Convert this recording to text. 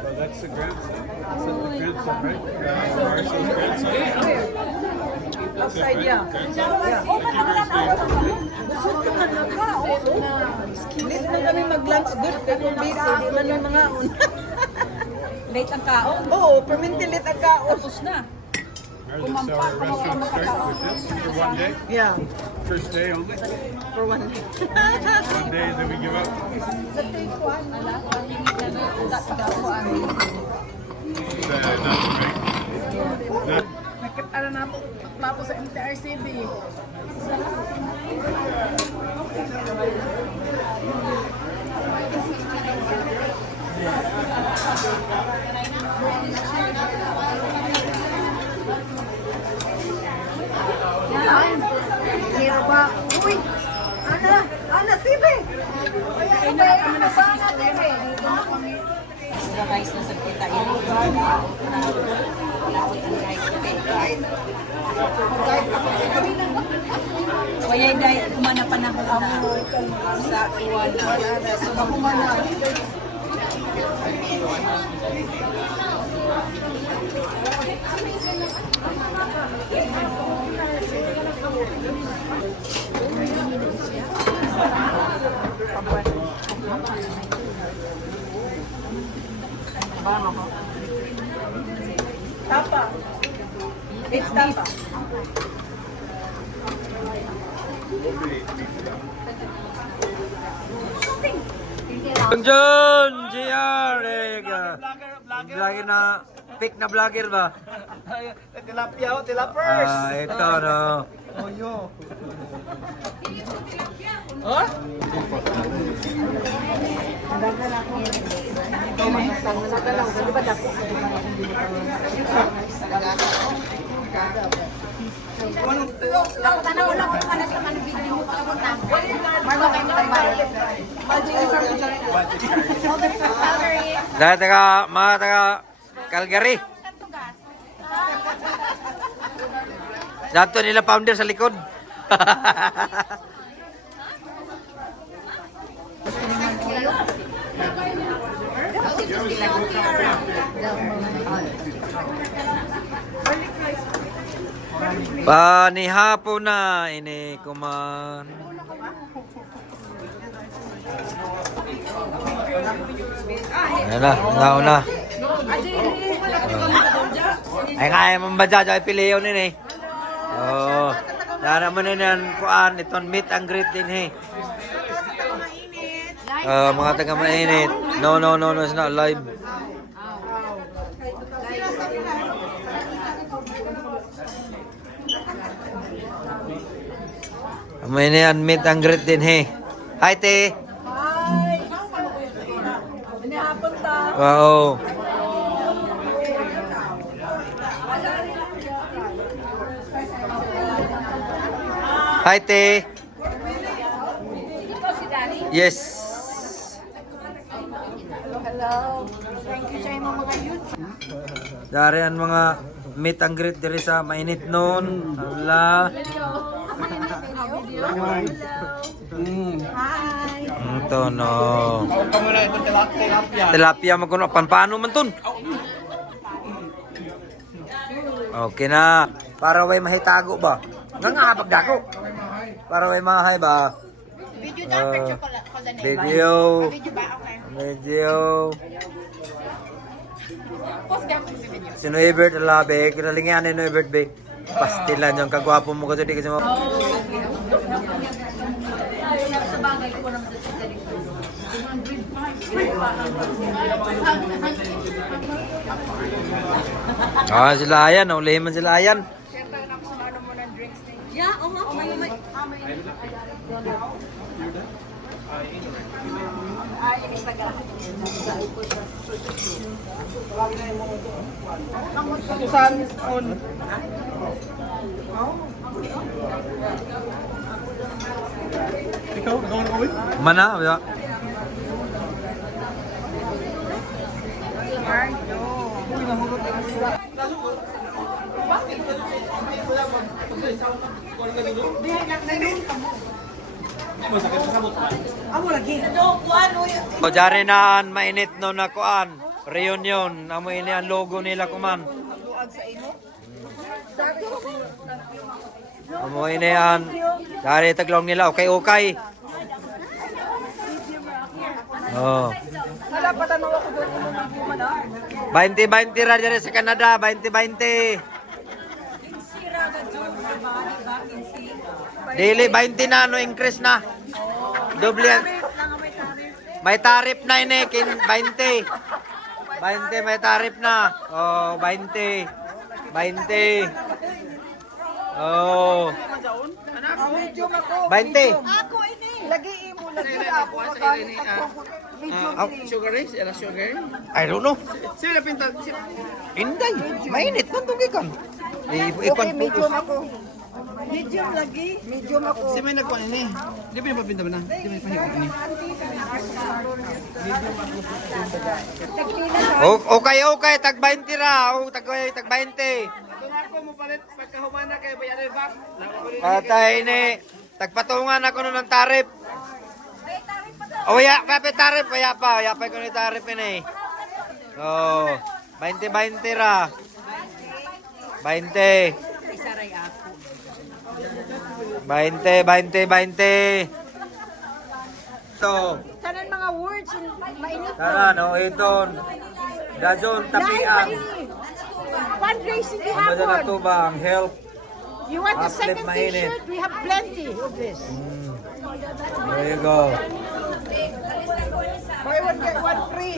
So that's the grandson. That's the grandson, right? Marcel's grandson. Outside, yeah. Busog ka talaga. Late na kami mag-lunch good. Kaya kung busy, di man yung mga Late ang kaon. Oo, perminti late ang kaon. Tapos na. Ours is our restaurant start with this for one day. Yeah, First day only. for one day. One day, then we give up. Ala, pangingit na no. Udat ka ako ang. Not right. Not Nakita na nato. Tapos sa NTRCB. Kira ba? Uy! Ana, TV! Kaya na kami na sa TV. Sa guys na sa kita ini. Kaya dahil kumana pa na sa iwana. Sa kumana. Tapa. It's tapa. John, JR, vlogger na, pick na vlogger ba? Tilapia, tilapers. Ito no. Oyo. Dahil mga taga Calgary. Dato nila founder sa likod. Panihapon na ini kuman. Ayan na, nauna. Ay nga, mambadya dyan, piliyo nini. Oo. Dara mo na yan, kuan, itong meet and greet din eh. Mga taga mainit. No, it's not live. May na yan, meet and greet din eh. Hi, te. Hi! Hinihapon ta. Wow. Hi, te. Yes. Hello. Thank you sa imong mga youth. Dari ang mga meet and greet diri sa mainit noon. Hala. Hi. Ito no. Kamu na ito tilapia. Tilapia magkuno paano man ton? Okay na. Para way mahitago ba? Nga pagdako. Para way mahay ba? Video na picture ko sa Video. Video ba? Okay. Video. Post ka ako sa video. Si Noibert Alabe, kinalingan ni Noibert Be. Pastilan yung kagwapo mo kasi di kasi mo. Sa bagay ko naman sa dito. Sila Ayan, ulihin man sila Ayan. Yeah, may. Kusan on. Ikaw, nagawa na ulit? Mana? Ya. Amo lagi. O jari na mainit no na kuan. Reunion. Amoy ini ang logo nila kuman. Amoy ini yan. Dari taglong nila. Okay. Oh. Wala pa tanong ako doon kung hindi man ah. 20-20 ra diri sa Canada. 20-20. Dili 20 na no increase na. Doble yan. May tarif na ini kin 20. 20 may tarif na. Oh, 20. 20. Oh. Medium ako. 20. Ako ini. Lagi imo lagi ako magalit ako. Medium ini. Sugar race? Era sugar? I don't know. Sila pinta. Inday. Mainit man tong gikan. Okay, Ipan medium ako. Medium lagi. Medium ako. Si may nagkuhan ini. Di ba yung papinta ba na? Di ba yung pahigit ini? Okay. Tag 20 ra. Oh, tag 20. Ito na ako mo palit pagkahuman na kay bayaran back. Patay ni. Tagpatungan ako nun ng tarif. Oh, ya, pape tarif. Waya pa ko ni tarif ini. Oh, 20 ra. 20. 20. So, Tanan mga words mainit. tara no, iton. Dazon tapian. Fundraising Ang na gihapon. to ba ang help? You want the Athlete second mainit. t-shirt? We have plenty of this. There you go. Buy one get one free.